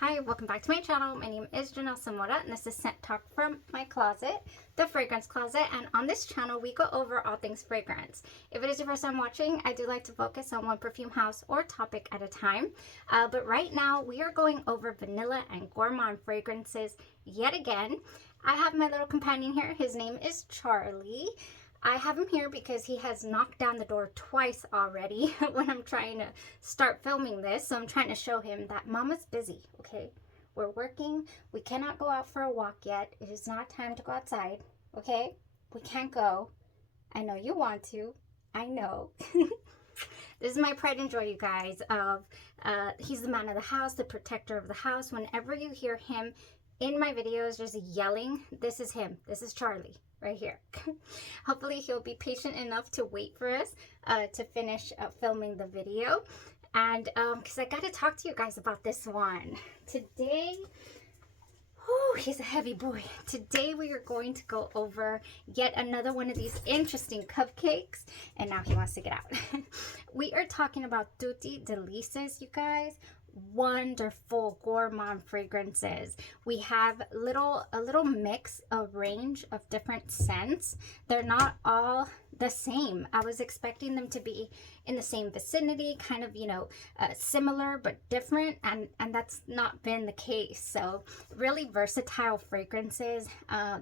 Hi, welcome back to my channel. My name is Janelle Samora and this is Scent Talk from my closet, the fragrance closet. And on this channel, we go over all things fragrance. If it is your first time watching, I do like to focus on one perfume house or topic at a time. But right now, we are going over vanilla and gourmand fragrances yet again. I have my little companion here. His name is Charlie. I have him here because he has knocked down the door twice already when I'm trying to start filming this. So I'm trying to show him that Mama's busy, okay? We're working. We cannot go out for a walk yet. It is not time to go outside, okay? We can't go. I know you want to. I know. This is my pride and joy, you guys. He's the man of the house, the protector of the house. Whenever you hear him in my videos just yelling, this is him. This is Charlie. Right here. Hopefully he'll be patient enough to wait for us to finish filming the video, and because I got to talk to you guys about this one today. Oh, he's a heavy boy. Today we are going to go over yet another one of these interesting cupcakes, and now he wants to get out. We are talking about Tutti Delices, you guys. Wonderful gourmand fragrances. We have a little mix, a range of different scents. They're not all the same. I was expecting them to be in the same vicinity, kind of, similar but different, and that's not been the case. So really versatile fragrances.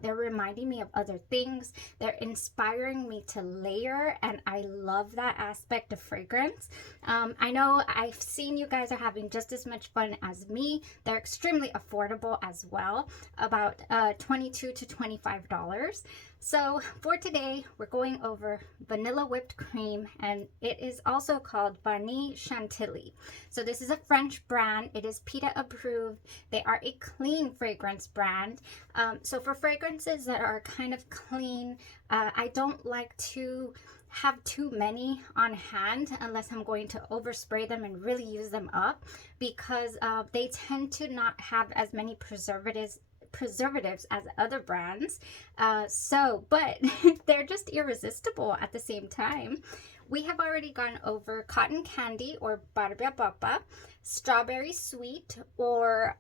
They're reminding me of other things. They're inspiring me to layer, and I love that aspect of fragrance. I know I've seen you guys are having just as much fun as me. They're extremely affordable as well, about $22 to $25. So for today, we're going over vanilla whipped cream, and it is also called Vanille Chantilly. So this is a French brand. It is PETA approved. They are a clean fragrance brand. So for fragrances that are kind of clean, I don't like to have too many on hand unless I'm going to overspray them and really use them up, because they tend to not have as many preservatives as other brands, but they're just irresistible at the same time. We have already gone over cotton candy or Barbe A Papa, strawberry sweet or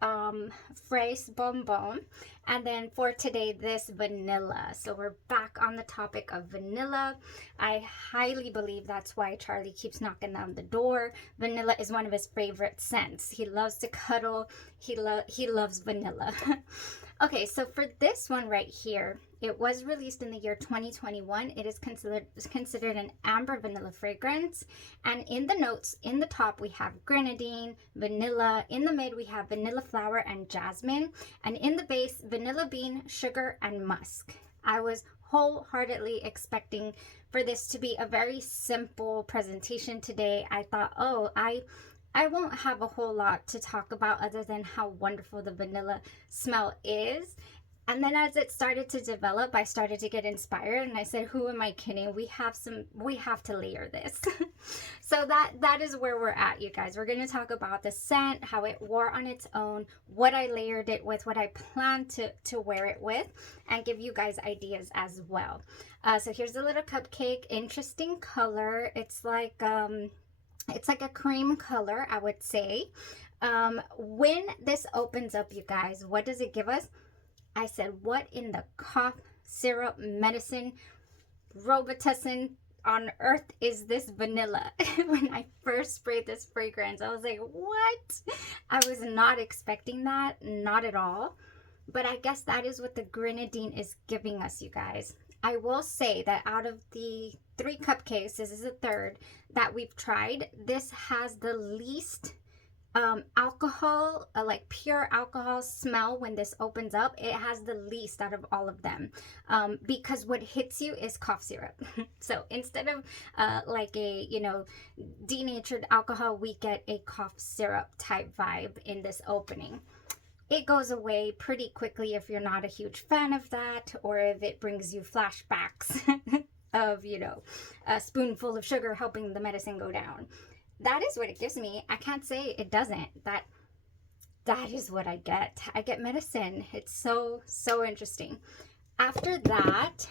Fraise Bonbon, and then for today this vanilla. So we're back on the topic of vanilla. I highly believe that's why Charlie keeps knocking down the door. Vanilla is one of his favorite scents. He loves to cuddle. He loves vanilla. Okay, so for this one right here, it was released in the year 2021. It is considered an amber vanilla fragrance. And in the notes, in the top, we have grenadine, vanilla. In the mid, we have vanilla flower and jasmine. And in the base, vanilla bean, sugar, and musk. I was wholeheartedly expecting for this to be a very simple presentation today. I thought, oh, I won't have a whole lot to talk about other than how wonderful the vanilla smell is. And then as it started to develop, I started to get inspired, and I said, who am I kidding? We have to layer this. So that is where we're at, you guys. We're going to talk about the scent, how it wore on its own, what I layered it with, what I plan to wear it with, and give you guys ideas as well. So here's a little cupcake. Interesting color. It's like a cream color, I would say. When this opens up, you guys, what does it give us? I said, what in the cough syrup medicine Robitussin on earth is this vanilla? When I first sprayed this fragrance, I was like, what? I was not expecting that, not at all. But I guess that is what the grenadine is giving us, you guys. I will say that out of the 3 cupcakes, this is the third that we've tried. This has the least alcohol, like pure alcohol smell. When this opens up, it has the least out of all of them, because what hits you is cough syrup. So instead of like a denatured alcohol, we get a cough syrup type vibe in this opening. It goes away pretty quickly if you're not a huge fan of that, or if it brings you flashbacks of a spoonful of sugar helping the medicine go down. That is what it gives me. I can't say it doesn't. That is what I get. I get medicine. It's so interesting. After that,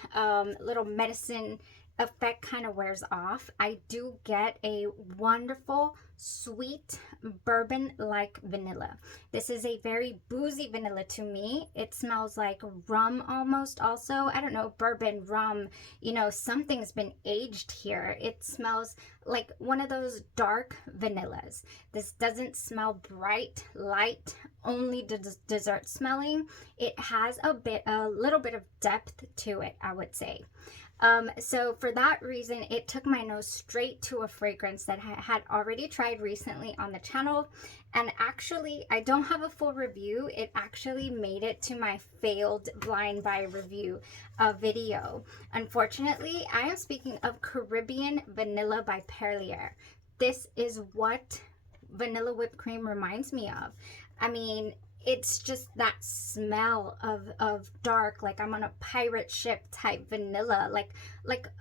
little medicine effect kind of wears off, I do get a wonderful sweet bourbon-like vanilla. This is a very boozy vanilla to me. It smells like rum almost also. I don't know, bourbon, rum, you know, something's been aged here. It smells like one of those dark vanillas. This doesn't smell bright, light, only dessert smelling. It has a little bit of depth to it, I would say. So for that reason, it took my nose straight to a fragrance that I had already tried recently on the channel. And actually, I don't have a full review. It actually made it to my failed blind buy review video. Unfortunately, I am speaking of Caribbean Vanilla by Perlier. This is what vanilla whipped cream reminds me of. I mean, it's just that smell of dark, like I'm on a pirate ship type vanilla, like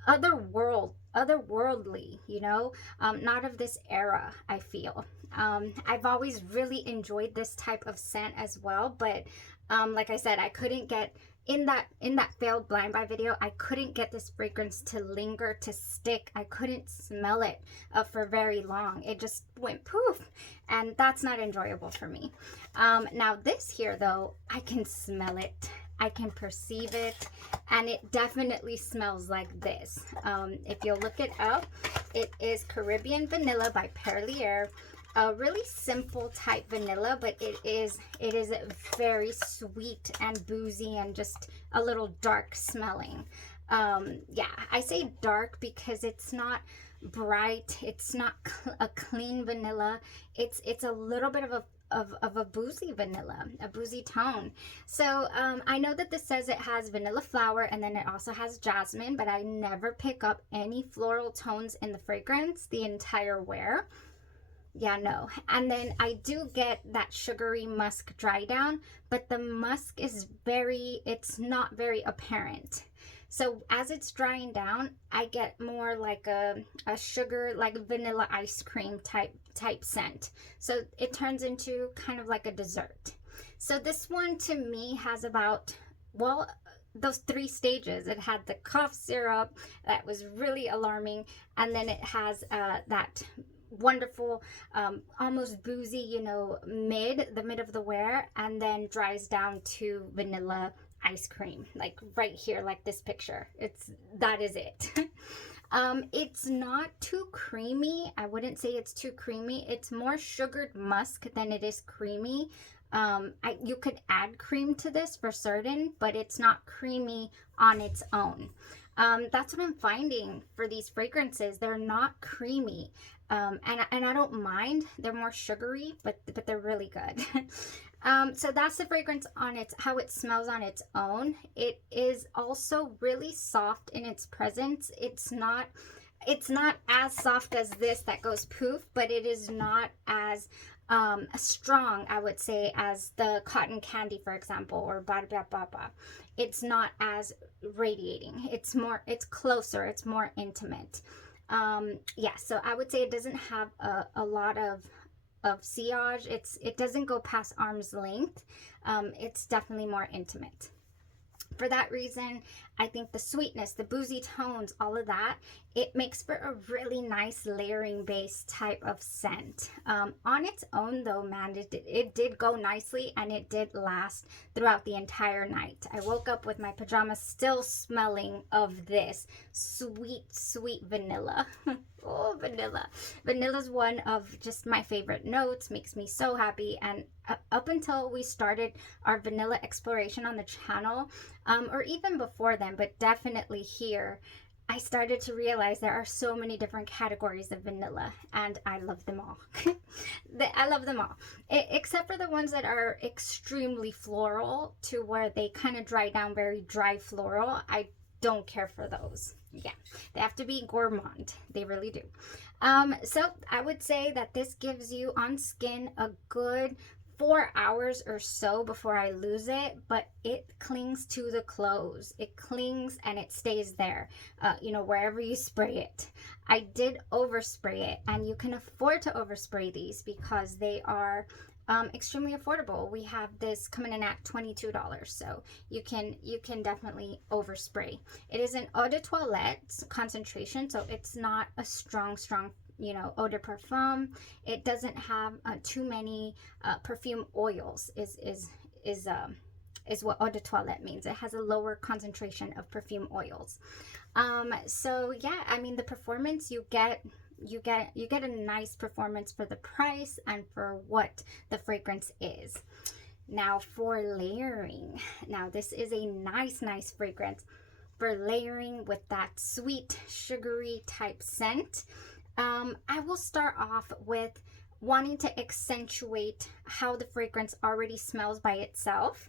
otherworldly, you know, not of this era, I feel. I've always really enjoyed this type of scent as well, but like I said, I couldn't get in that failed blind buy video, I couldn't get this fragrance to linger, to stick. I couldn't smell it for very long. It just went poof, and that's not enjoyable for me. Now this here though, I can smell it, I can perceive it, and it definitely smells like this. If you'll look it up, it is Caribbean Vanilla by Perlier. A really simple type vanilla, but it is very sweet and boozy and just a little dark smelling. Yeah, I say dark because it's not bright, it's not a clean vanilla. It's a little bit of a boozy vanilla, a boozy tone. So I know that this says it has vanilla flower and then it also has jasmine, but I never pick up any floral tones in the fragrance the entire wear. Yeah, no. And then I do get that sugary musk dry down, but the musk is it's not very apparent. So as it's drying down, I get more like a sugar, like vanilla ice cream type scent. So it turns into kind of like a dessert. So this one to me has about, well, those 3 stages. It had the cough syrup that was really alarming, and then it has that wonderful almost boozy, you know, the mid of the wear, and then dries down to vanilla ice cream, like right here, like this picture. That is it. It's not too creamy. I wouldn't say it's too creamy. It's more sugared musk than it is creamy. You could add cream to this for certain, but it's not creamy on its own. That's what I'm finding for these fragrances. They're not creamy. And I don't mind. They're more sugary, but they're really good. So that's the fragrance on how it smells on its own. It is also really soft in its presence. It's not as soft as this that goes poof, but it is not as strong, I would say, as the cotton candy, for example, or Barbe A Papa. It's not as radiating. It's closer, it's more intimate. Yeah, so I would say it doesn't have a lot of sillage. It doesn't go past arm's length. It's definitely more intimate. For that reason, I think the sweetness, the boozy tones, all of that, it makes for a really nice layering base type of scent. On its own though, man, it did go nicely, and it did last throughout the entire night. I woke up with my pajamas still smelling of this sweet vanilla. Oh, vanilla. Vanilla's one of just my favorite notes, makes me so happy. And up until we started our vanilla exploration on the channel, or even before then, but definitely here, I started to realize there are so many different categories of vanilla, and I love them all. I love them all, except for the ones that are extremely floral, to where they kind of dry down, very dry floral. I don't care for those. Yeah, they have to be gourmand. They really do. So I would say that this gives you on skin a good 4 hours or so before I lose it, but it clings to the clothes. It clings and it stays there, you know, wherever you spray it. I did overspray it, and you can afford to overspray these because they are extremely affordable. We have this coming in at $22, so you can definitely overspray. It is an eau de toilette concentration, so it's not a strong eau de parfum. It doesn't have too many perfume oils. Is what eau de toilette means. It has a lower concentration of perfume oils. So yeah, I mean, the performance you get a nice performance for the price and for what the fragrance is. Now for layering. Now this is a nice fragrance for layering with that sweet, sugary type scent. I will start off with wanting to accentuate how the fragrance already smells by itself.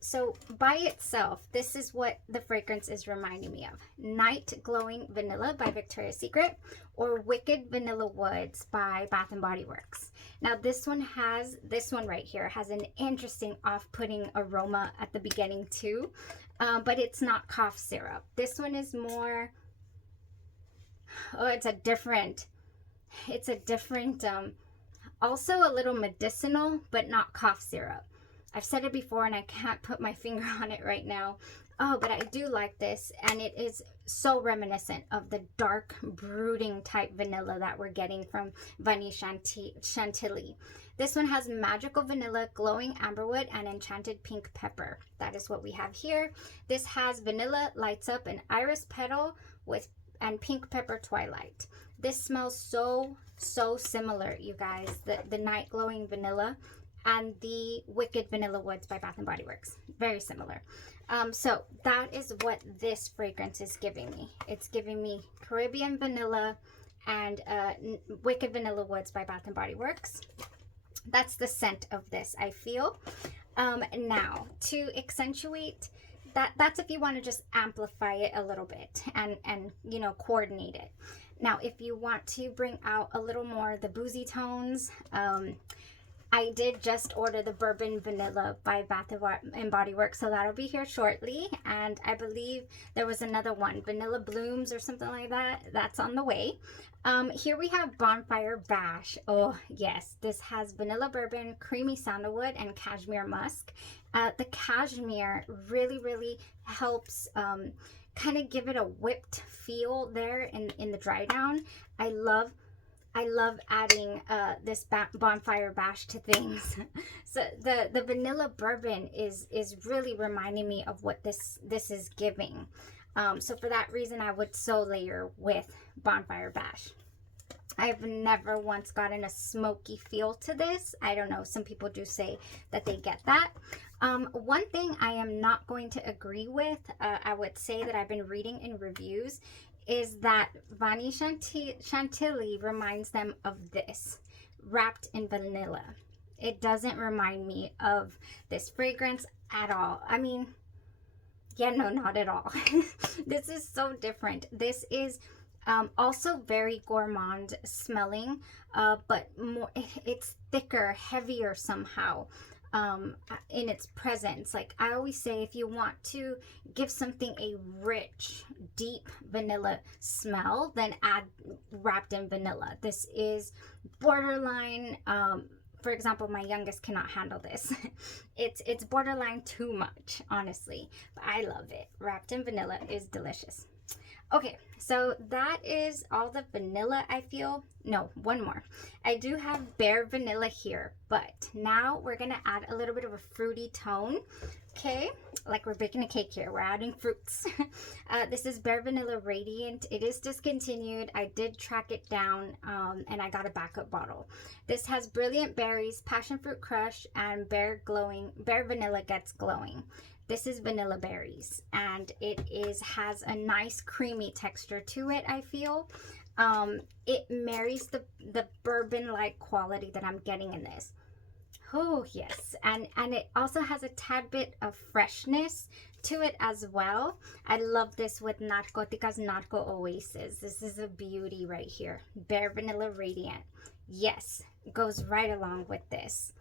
So by itself, this is what the fragrance is reminding me of. Night Glowing Vanilla by Victoria's Secret, or Wicked Vanilla Woods by Bath & Body Works. Now this one right here has an interesting off-putting aroma at the beginning too, but it's not cough syrup. This one is more, it's a different, also a little medicinal, but not cough syrup. I've said it before and I can't put my finger on it right now. Oh, but I do like this, and it is so reminiscent of the dark, brooding type vanilla that we're getting from Vanille Chantilly. This one has magical vanilla, glowing amberwood, and enchanted pink pepper. That is what we have here. This has vanilla, lights up, an iris petal and pink pepper twilight. This smells so similar, you guys. The Night Glowing Vanilla and the Wicked Vanilla Woods by Bath & Body Works. Very similar. So that is what this fragrance is giving me. It's giving me Caribbean Vanilla and Wicked Vanilla Woods by Bath & Body Works. That's the scent of this, I feel. Now, to accentuate, that's if you want to just amplify it a little bit and coordinate it. Now, if you want to bring out a little more the boozy tones, I did just order the Bourbon Vanilla by Bath & Body Works, so that'll be here shortly. And I believe there was another one, Vanilla Blooms or something like that. That's on the way. Here we have Bonfire Bash. Oh, yes. This has vanilla bourbon, creamy sandalwood, and cashmere musk. The cashmere really helps kind of give it a whipped feel there in the dry down. I love adding this Bonfire Bash to things. So the vanilla bourbon is really reminding me of what this is giving. So for that reason, I would so layer with Bonfire Bash. I've never once gotten a smoky feel to this. I don't know, some people do say that they get that. One thing I am not going to agree with, I would say that I've been reading in reviews, is that Vanille Chantilly reminds them of this, wrapped in vanilla. It doesn't remind me of this fragrance at all. I mean, yeah, no, not at all. This is so different. This is also very gourmand smelling, but more, it's thicker, heavier somehow. In its presence. Like I always say, if you want to give something a rich, deep vanilla smell, then add wrapped in vanilla. This is borderline, for example, my youngest cannot handle this. It's borderline too much, honestly, but I love it. Wrapped in vanilla is delicious. Okay, so that is all the vanilla, I feel. No, one more. I do have bare vanilla here, but now we're gonna add a little bit of a fruity tone. Okay, like we're baking a cake here. We're adding fruits. This is Bare Vanilla Radiant. It is discontinued. I did track it down, and I got a backup bottle. This has Brilliant Berries, Passion Fruit Crush, and Bare Vanilla Gets Glowing. This is Vanilla Berries, and it has a nice creamy texture to it, I feel. It marries the bourbon-like quality that I'm getting in this. Oh, yes. And it also has a tad bit of freshness to it as well. I love this with Narcotica's Narco Oasis. This is a beauty right here. Bare Vanilla Radiant. Yes, goes right along with this.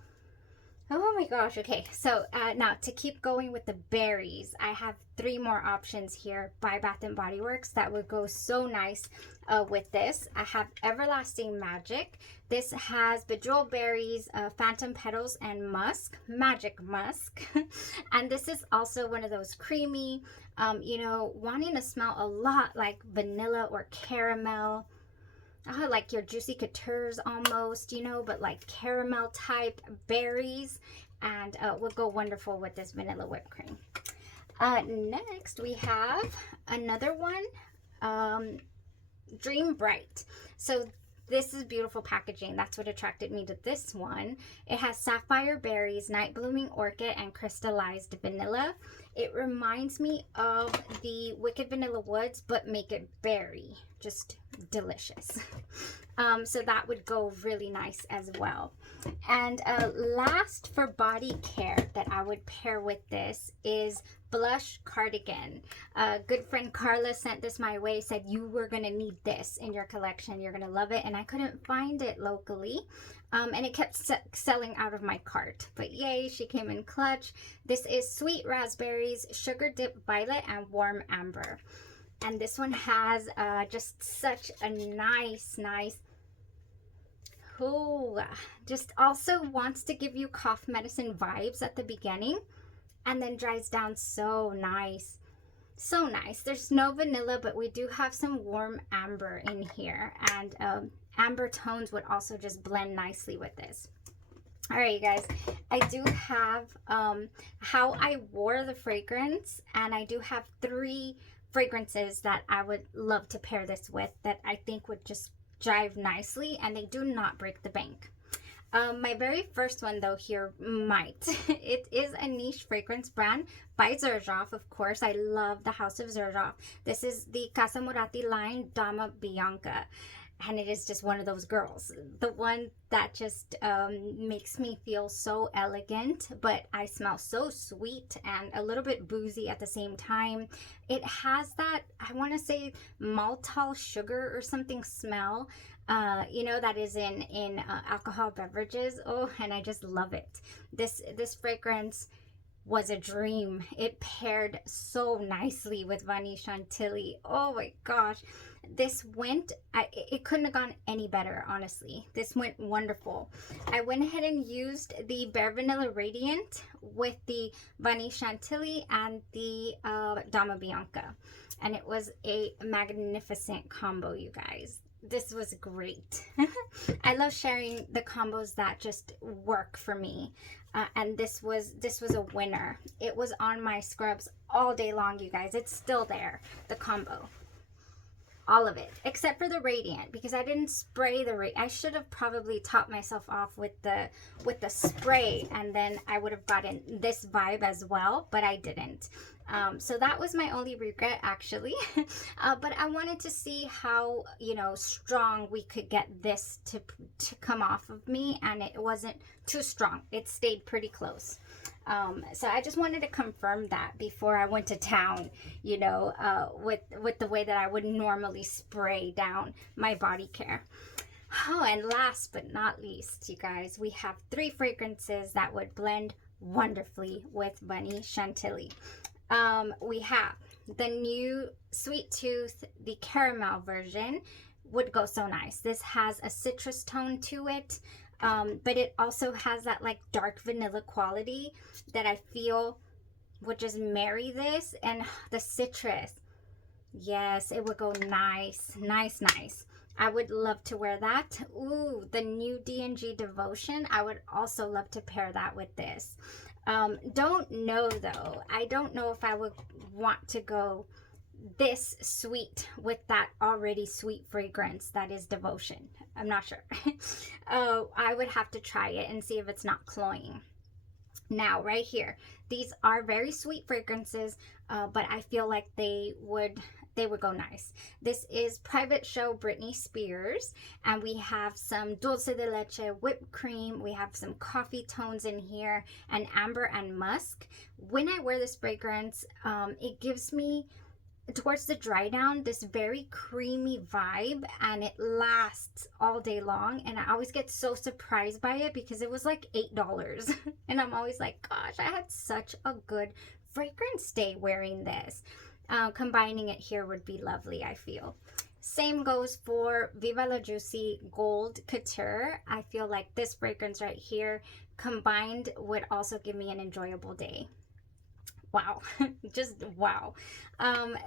Oh my gosh. Okay, so now to keep going with the berries, I have three more options here by Bath and Body Works that would go so nice with this. I have Everlasting Magic. This has bejeweled berries, phantom petals, and musk, magic musk. And this is also one of those creamy, you know, wanting to smell a lot like vanilla or caramel. Like your juicy couture almost, you know, but like caramel type berries, and would go wonderful with this vanilla whipped cream. Next we have another one, Dream Bright. So this is beautiful packaging. That's what attracted me to this one. It has sapphire berries, night blooming orchid, and crystallized vanilla. It reminds me of the Wicked Vanilla Woods, but make it berry. Just delicious. So that would go really nice as well. And last for body care that I would pair with this is Blush Cardigan. Good friend Carla sent this my way, said you were gonna need this in your collection, you're gonna love it, and I couldn't find it locally, and it kept selling out of my cart, but yay, she came in clutch. This is Sweet Raspberries, Sugar Dip Violet, and Warm Amber. And this one has just such a nice, just also wants to give you cough medicine vibes at the beginning, and then dries down so nice. So nice. There's no vanilla, but we do have some warm amber in here, and amber tones would also just blend nicely with this. All right, you guys, I do have how I wore the fragrance, and I do have three fragrances that I would love to pair this with that I think would just jive nicely, and they do not break the bank. My very first one though here might. It is a niche fragrance brand by Xerjoff, of course. I love the House of Xerjoff. This is the Casa Moratti line Dama Bianca. And it is just one of those girls, the one that just makes me feel so elegant, but I smell so sweet and a little bit boozy at the same time. It has that, I want to say, maltol sugar or something smell, you know, that is in alcohol beverages. Oh, and I just love it. This fragrance was a dream. It paired so nicely with Vanille Chantilly. Oh my gosh. This went, it couldn't have gone any better, honestly. This went wonderful. I went ahead and used the Bare Vanilla Radiant with the Vanille Chantilly and the Dama Bianca. And it was a magnificent combo, you guys. This was great. I love sharing the combos that just work for me. And this was a winner. It was on my scrubs all day long, you guys. It's still there, the combo. All of it, except for the Radiant, because I didn't spray the Radiant. I should have probably topped myself off with the spray, and then I would have gotten this vibe as well, but I didn't. So that was my only regret, actually. But I wanted to see how, you know, strong we could get this to come off of me, and it wasn't too strong. It stayed pretty close. So I just wanted to confirm that before I went to town, you know, with the way that I would normally spray down my body care. Oh, and last but not least, you guys, we have three fragrances that would blend wonderfully with Vanille Chantilly. We have the new Sweet Tooth, the caramel version would go so nice. This has a citrus tone to it. But it also has that like dark vanilla quality that I feel would just marry this, and the citrus. Yes, it would go nice. I would love to wear that. Ooh, the new D&G Devotion. I would also love to pair that with this. Don't know though. I don't know if I would want to go this sweet with that already sweet fragrance that is Devotion. I'm not sure. I would have to try it and see if it's not cloying. Now, right here, these are very sweet fragrances, but I feel like they would go nice. This is Private Show Britney Spears, and we have some dulce de leche whipped cream. We have some coffee tones in here, and amber and musk. When I wear this fragrance, it gives me towards the dry down, this very creamy vibe, and it lasts all day long. And I always get so surprised by it because it was like $8 and I'm always like, gosh, I had such a good fragrance day wearing this. Combining it here would be lovely, I feel. Same goes for Viva La Juicy Gold Couture. I feel like this fragrance right here combined would also give me an enjoyable day. Wow, just wow.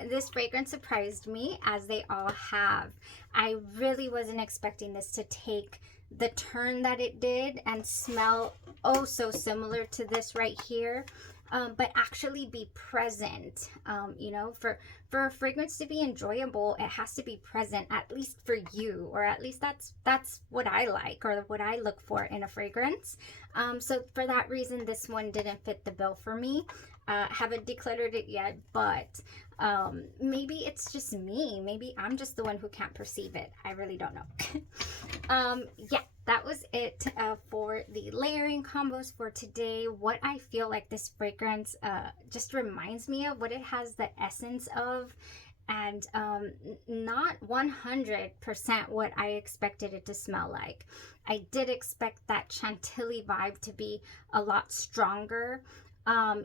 This fragrance surprised me, as they all have. I really wasn't expecting this to take the turn that it did and smell oh so similar to this right here. But actually be present. You know, for a fragrance to be enjoyable, it has to be present, at least for you, or at least that's what I like, or what I look for in a fragrance. So for that reason, this one didn't fit the bill for me. Haven't decluttered it yet, but maybe it's just me. Maybe I'm just the one who can't perceive it. I really don't know. Yeah, that was it for the layering combos for today. What I feel like this fragrance just reminds me of, what it has the essence of, and not 100% what I expected it to smell like. I did expect that Chantilly vibe to be a lot stronger.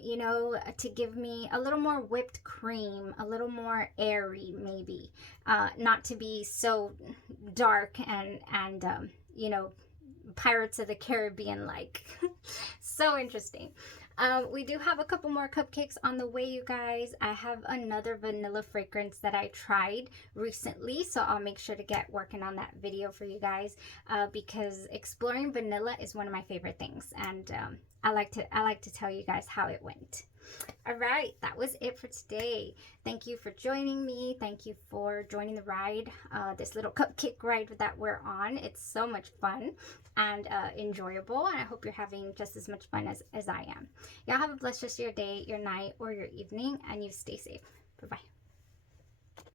You know, to give me a little more whipped cream, a little more airy maybe, not to be so dark and you know, Pirates of the Caribbean like. So interesting. We do have a couple more cupcakes on the way, you guys. I have another vanilla fragrance that I tried recently, so I'll make sure to get working on that video for you guys, because exploring vanilla is one of my favorite things, and I like to tell you guys how it went. All right, that was it for today. Thank you for joining me. Thank you for joining the ride, this little cupcake ride that we're on. It's so much fun and enjoyable, and I hope you're having just as much fun as I am. Y'all have a blessed rest of your day, your night, or your evening, and you stay safe. Bye-bye.